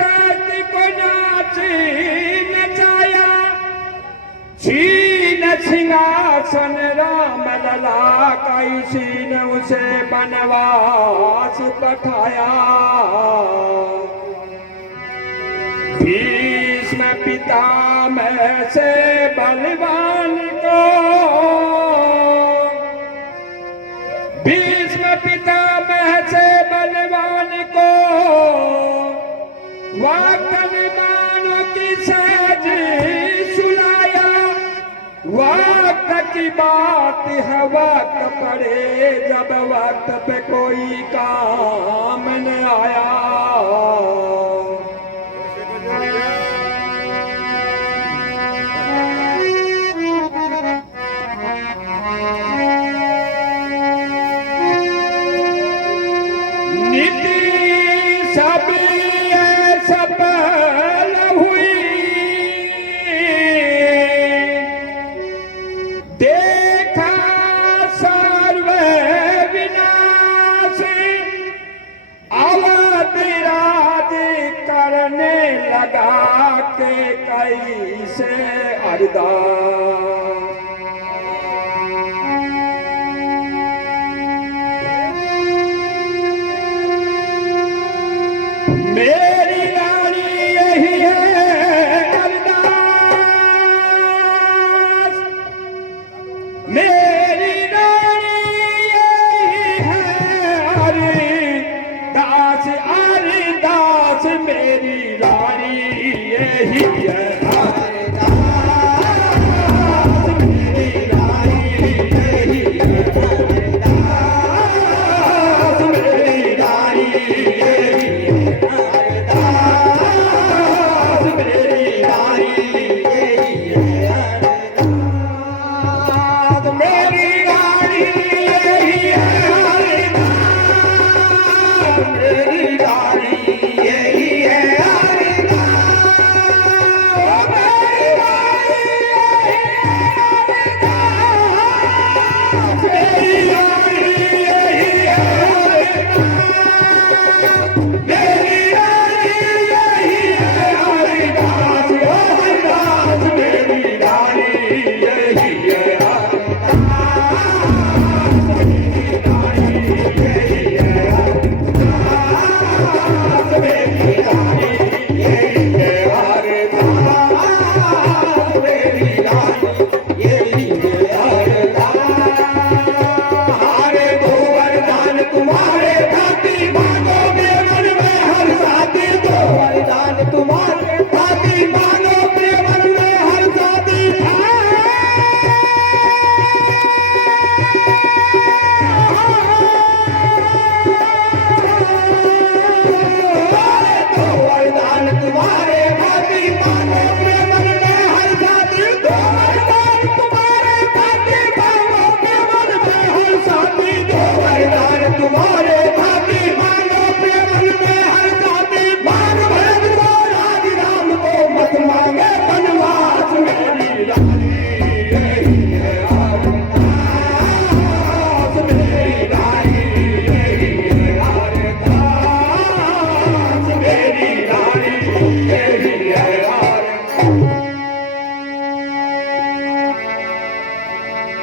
सती को नाची नचाया, छीन सिंहासन राम लला कई सीन उसे बनवास पठाया। भीष्म पितामह से बलवान को, भीष्म पितामह से बलवान को वाकन मानो की सहज सुनाया। वक्त की बात है वक्त पड़े जब वक्त पे कोई काम न आया। लगा के कैसे अरदास, मेरी रानी यही है अरदास, मेरी रानी यही है अरदास, अरदास मेरी रानी यही है।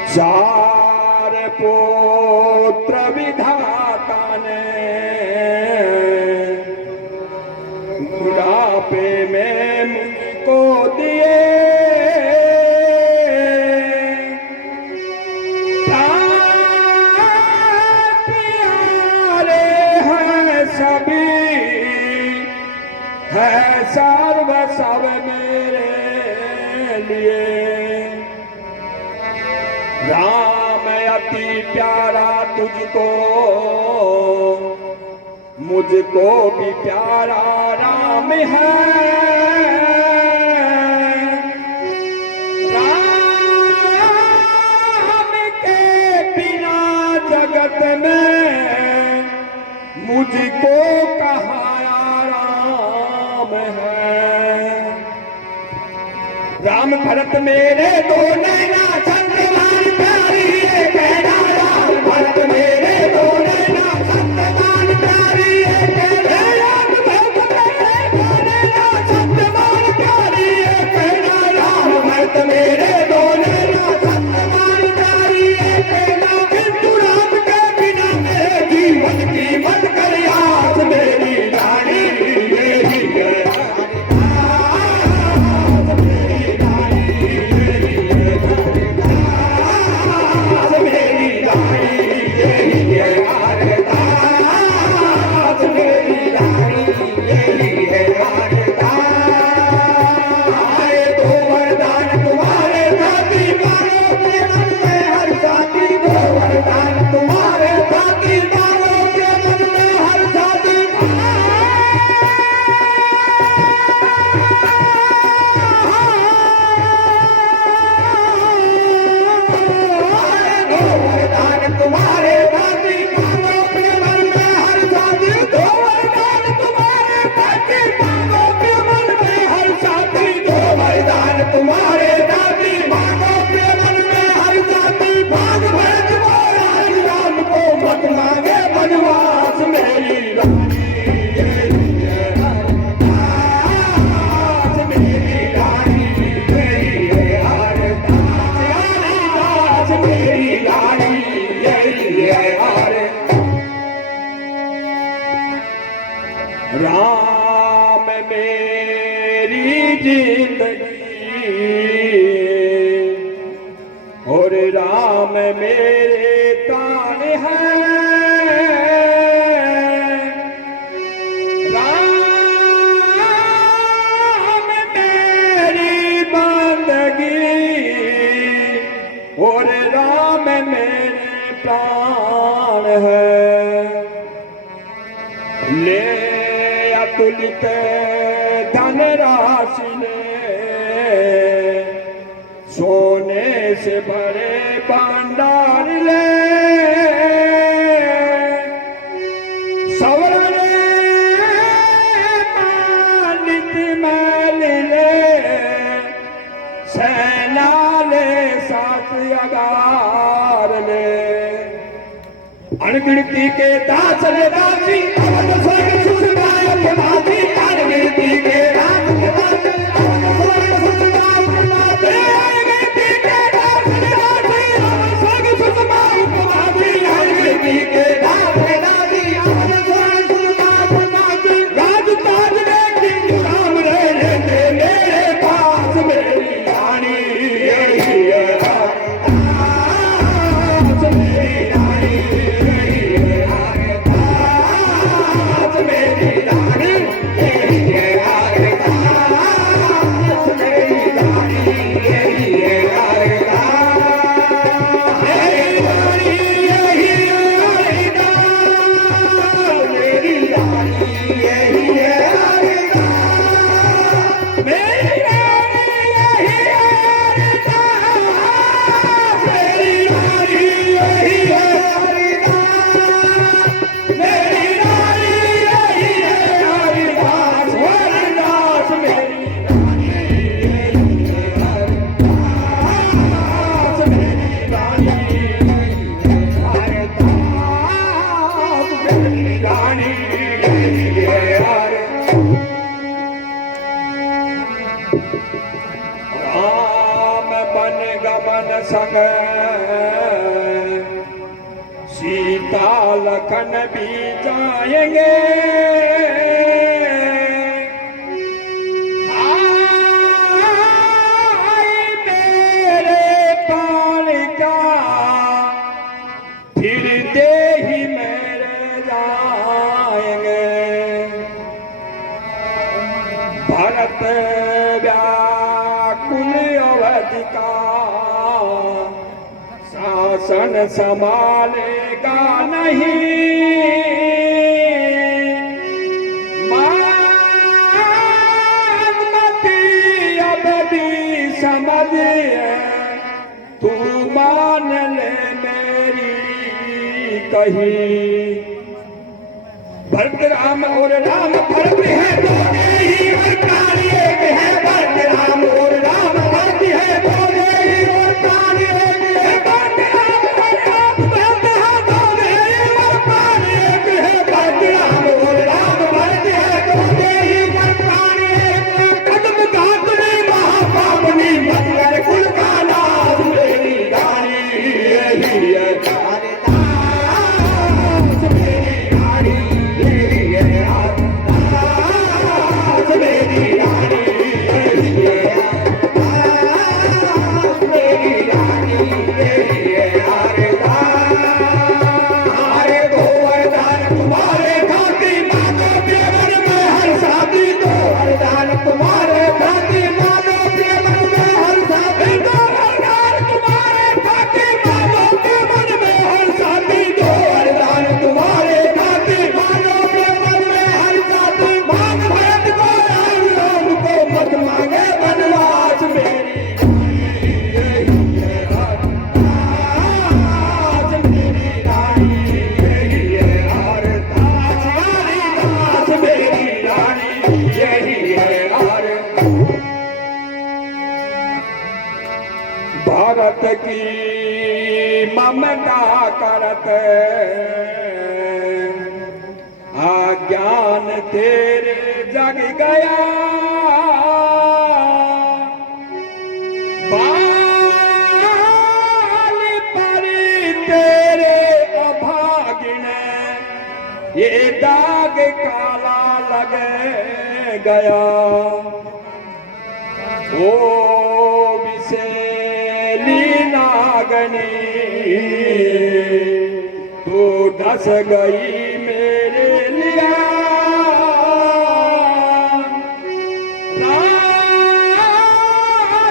चार पुत्र विधाता ने बुढ़ापे में मुझको दिए, प्यारे हैं सभी है सर्व सब मेरे लिए। राम अति प्यारा तुझको, मुझको भी प्यारा राम है। राम के बिना जगत में मुझको कहाँ आराम है। राम भरत मेरे दो नैना सत्यवान प्यारी है कहना, राम भरत मेरे दो नैना सत्यवान प्यारी है कहना, राम भरत मेरे मेरी जिंदगी और राम मेरे प्राण है। राम मेरी बंदगी और राम मेरे प्राण है। ले अतुलित धनराशि ने सोने से भरे भंडार ले सवर्ण पंडित मैल ले सेना ले साथ अगार ले अणगिनती के दास रे दासी अवध स्वर्ग सुख गाय माती अणगिनती के दास रे दासी अवध स्वर्ग सुख गाय माती अणगिनती के दास रे दासी अवध स्वर्ग सुख गाय माती अणगिनती के दास रे दासी अवध स्वर्ग सुख गाय माती राज ताज देखी राम रे मेरे पास मेरी रानी यही है। राम बन गमन संग सीता लखन भी जाएंगे। मेरे प्राण का फिर दे ही मेरे जाएंगे। भरत व्याकुल अवधि का शासन संभालेगा नहीं। मानमती अवधि समझ तू मान ले मेरी कही। भरत राम और राम भरत है दोनों ही और प्राण एक है। भरत राम और राम भरत है दोनों ही और प्राण एक है। भरत राम और राम भरत है दोनों ही और प्राण एक है। भरत राम और राम भरत है दोनों ही और प्राण एक है। कदम घातनी महापावनी मत कर कुल का नाश मेरी रानी यही है। भारत की ममता करत आज्ञान तेरे जग गया। बाल परी तेरे अभागिन ये दाग काला लग गया ओ विशेली नागनी तू डस गई मेरे लिया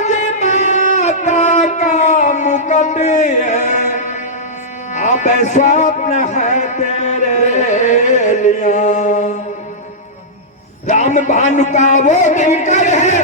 राजमाता का मुकुट है अब स्वप्न है तेरे लिया राम भानु का वो दिनकर है